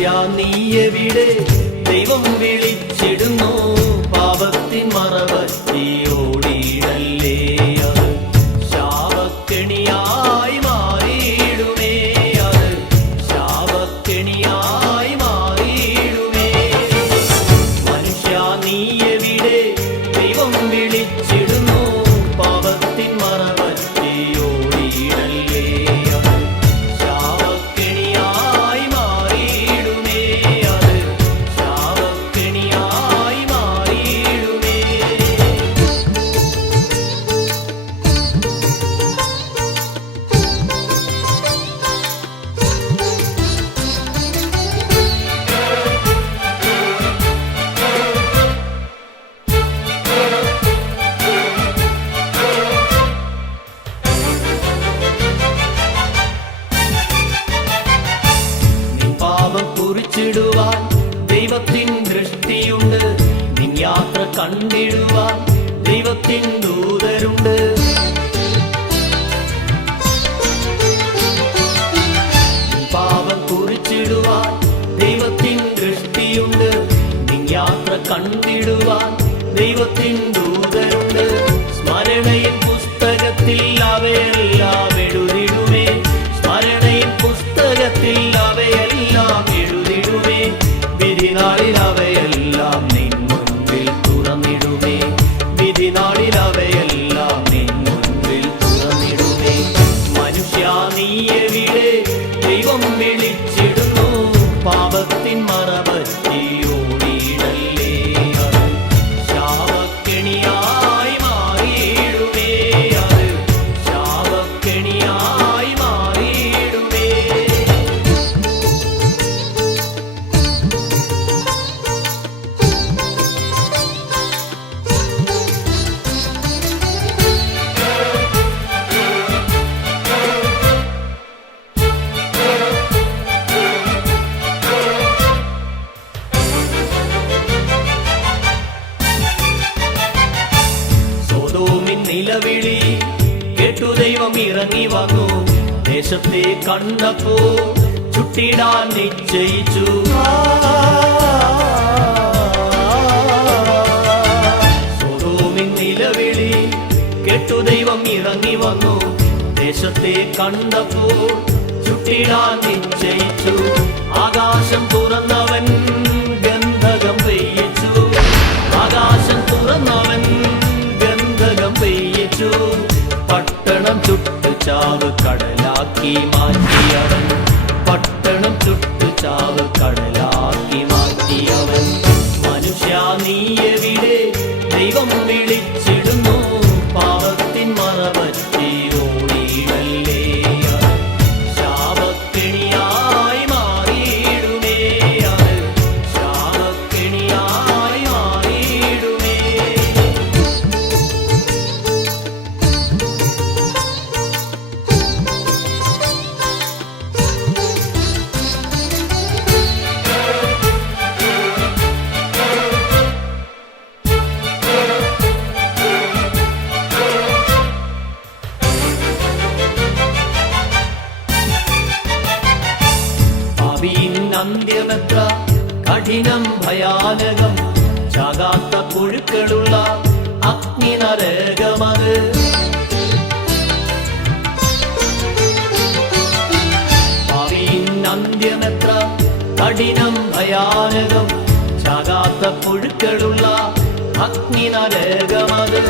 മനുഷ്യ നീ എവിടെ? ദൈവം വിളിച്ചിടുന്നു, പാപത്തിൻ മറവറ്റി ഓടിയിടല്ലേ. അത് ശാപക്കെണിയായി മാറിയിടുമേ, അത് ശാപക്കെണിയായി മാറിയിടുമേ. മനുഷ്യ നീ എവിടെ? ദൈവം വിളിച്ചിടുന്നു, പാപത്തിൻ മറവറ്റി ഓടിയിടല്ലേ. അത് ശാപക്കെണിയായി മാറിയിടുമേ, അത് ശാപക്കെണിയായി മാറിയിടുമേ. നിൻ പാപം കുറിച്ചിടുവാൻ ദൈവത്തിൻ ദൃഷ്ടിയുണ്ട്, നിൻ യാത്ര കണ്ടിടുവാൻ ദൈവത്തിൻ ദൂതരുണ്ട്. നിൻ പാപം കുറിച്ചിടുവാൻ ദൈവത്തിൻ ദൃഷ്ടിയുണ്ട്, നിൻ യാത്ര കണ്ടിടുവാൻ ദൈവത്തിൻ ദൂതരുണ്ട്. സ്മരണയിൻ പുസ്തകത്തിൽ അവയെല്ലാം എഴുതിടുമേ, സ്മരണയിൻ പുസ്തകത്തിൽ അവയെല്ലാം എഴുതിടുമേ. വിധിനാളിൽ അവയെല്ലാം നിൻ മുൻപിൽ തുറന്നിടുമേ, വിധിനാളിൽ അവയെല്ലാം നിൻ മുൻപിൽ തുറന്നിടുമേ. മനുഷ്യ നീ എവിടെ? ദൈവം വിളിച്ചിടുന്നു, പാപത്തിൻ മറപറ്റി ഓടിയിടല്ലേ. അത് ശാപക്കെണിയായി മാറിയിടുമേ, അത് ശാപക്കെണിയായി മാറിയിടുമേ. സൊദോമിൻ നിലവിളി കേട്ടു ദൈവം ഇറങ്ങി വന്നു, ദേശത്തെ കണ്ടപ്പോ ചുട്ടിടാൻ നിശ്ചയിച്ചു. സൊദോമിൻ നിലവിളി കേട്ടു ദൈവം ഇറങ്ങി വന്നു, ദേശത്തെ കണ്ടപ്പോ ചുട്ടിടാൻ നിശ്ചയിച്ചു. ആകാശം തുറന്നവൻ ഗന്ധകം പെയ്യിച്ചു, ആകാശം തുറന്നവൻ ഗന്ധകം പെയ്യിച്ചു. പട്ടണം ചുട്ടു ചാവ് കടലാക്കി മാറ്റിയവൻ, പട്ടണം ചുട്ടു ചാവ് കടലാക്കി മാറ്റിയവൻ. മനുഷ്യ നീ എവിടെ? ദൈവം വിളിച്ചിടുന്നു, പാപത്തിൻ മറപറ്റി ഓടിയിടല്ലേ. അത് ശാപക്കെണിയായി മാറിയിടുമേ, അത് ശാപക്കെണിയായി മാറിയിടുമേ. പാപിയിൻ അന്ത്യമെത്ര കഠിനം ഭയാനകം, ചാകാത്ത പുഴുക്കളുള്ള അഗ്നി നരകമത്. പാപിയിൻ അന്ത്യമെത്ര കഠിനം ഭയാനകം, ചാകാത്ത പുഴുക്കളുള്ള അഗ്നി നരകമത്.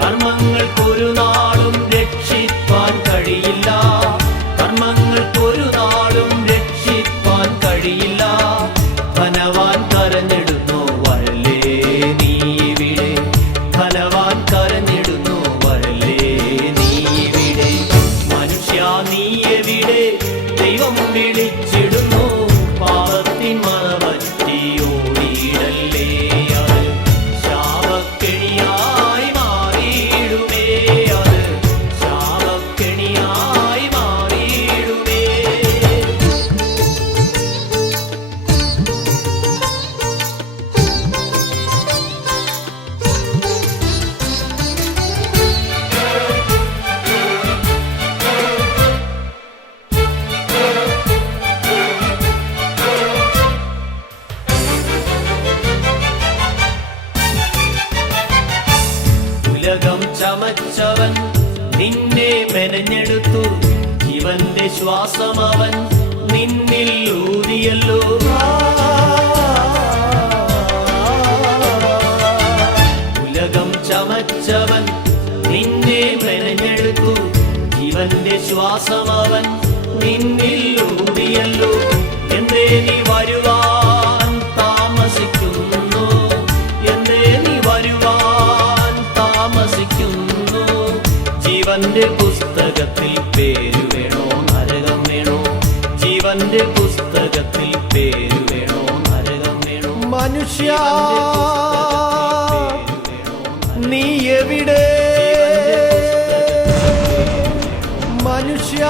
കർമ്മങ്ങൾക്കൊരു നാളും രക്ഷിപ്പാൻ കഴിയില്ല, കർമ്മങ്ങൾക്കൊരു നാളും രക്ഷിപ്പാൻ കഴിയില്ല. ധനവാൻ കരഞ്ഞിടുന്നു, വരലേ നീ ഇവിടെ? ധനവാൻ കരഞ്ഞിടുന്നു, വരലേ നീ ഇവിടെ? മനുഷ്യ നീ എവിടെ? ദൈവം വിളിച്ചിടുന്നു, പാപത്തിൻ മറപറ്റി ഓടിയിടല്ലേ. അത് ശാപക്കെണിയായി മാറിയിടുമേ, അത് ശാപക്കെണിയായി ശ്വാസം അവൻ നിന്നിൽ ഊതിയല്ലോ. ഉലകം ചമച്ചവൻ നിന്നെ മെനഞ്ഞെടുത്തു. ജീവന്റെ ശ്വാസം അവൻ നിന്നിൽ ഊതിയല്ലോ. എന്തേ നീ വരുവാൻ താമസിക്കുന്നു? എന്തേ നീ വരുവാൻ താമസിക്കുന്നു? ജീവന്റെ പുസ്തകത്തിൽ പേര് വേണോ നരകം വേണോ? ജീവന്റെ പുസ്തകത്തിൽ പേര് വേണോ നരകം വേണോ? മനുഷ്യ നീ എവിടെ? മനുഷ്യ